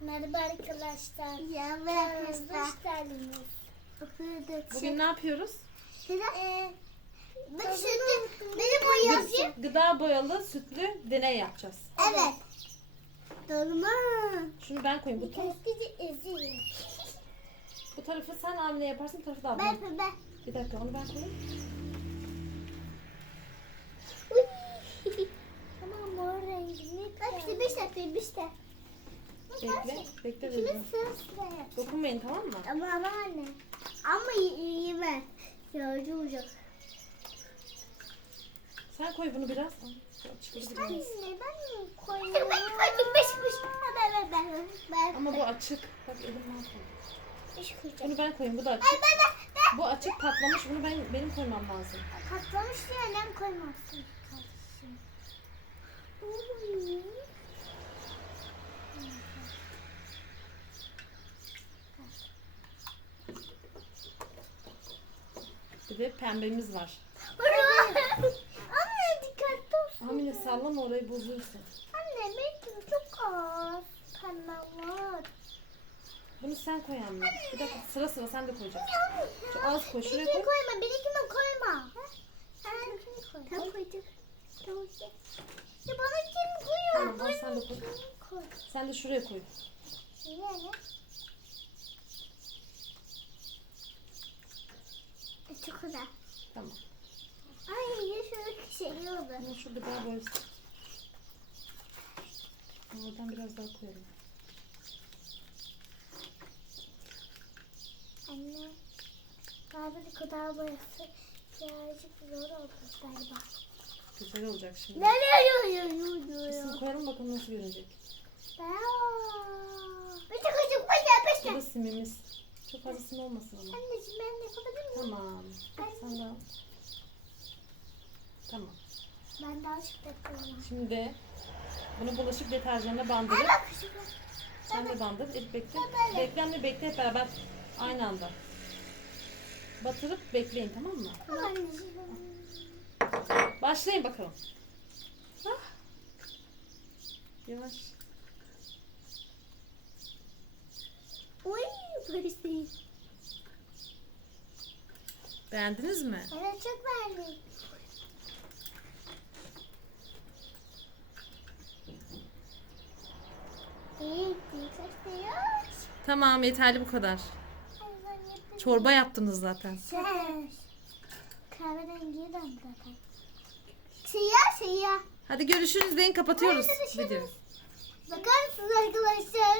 Merhaba arkadaşlar. Ya geldiniz. Bugün ne yapıyoruz? Ee, Bak sütlü, benim bu yazayım. Gıda boyalı sütlü deney yapacağız. Evet. Dolma. Şunu ben koyayım. Bu, taraf, bu tarafı sen Amine yaparsın. Bu tarafı da ablam. Ben ben. Bir dakika onu ben koyayım. Ama mor rengini Bak işte bir dakika bir işte. Bekle. Bekle dedim. Dokunmayın tamam mı? Ama anne. Ama yeme. Yağcı olacak. Sen koy bunu biraz. Anne ben mi koyuyorum? Ben koydum beş kuş. Ben ben ben. Ben. Ama bu açık. Bak elim mahvoldu. Beş koyacağım. Bunu ben koyayım. Bu da Ay açık. ben ben. ben. Bu açık patlamış. Bunu ben benim koymam lazım. Patlamış diye annem koymazsın kardeşim. Uy. Bir de pembemiz var. Anne dikkatli olsun. Amine sallama orayı bozuyorsun. Anne benim çok az kanal var. Bunu sen koy Amine. Bir dakika sıra sıra sen de koyacaksın. Şu az koy. Şuraya koy. koyma, benimkini koyma. Sen koy. Tam koydum. Tamam. Ya bana kim koyuyor? Tamam al sen de koy. Koy. Sen de şuraya koy. Niye ne? Çok güzel. Tamam. Ay ya şöyle şey oldu. Ama şu gıda boyası. Oradan biraz daha koyalım. Anne. Galiba kadar boyası birazcık zor oldu galiba. Güzel olacak şimdi. Nereye İsim koyalım bakalım nasıl görünecek. Bir tık acık başa Bu da simimiz. Çok fazla sim olmasın ama. Anneciğim ben de yapabilir. Sen de al. Tamam. Ben daha açık bekliyorum. Şimdi bunu bulaşık deterjanına bandırıp Bak şu sen de bandır. Elif bekle. Beklemle bekle hep beraber aynı anda. Batırıp bekleyin tamam mı? Anneciğim. Başlayın bakalım. Ah. Yavaş. Uy burası. Beğendiniz mi? Evet çok beğendim. Tamam yeterli bu kadar. Çorba yaptınız zaten. Kahverengiyi de zaten. Siyah siyah. Hadi görüşürüz deyin kapatıyoruz Hadi. Bakar mısınız arkadaşlar?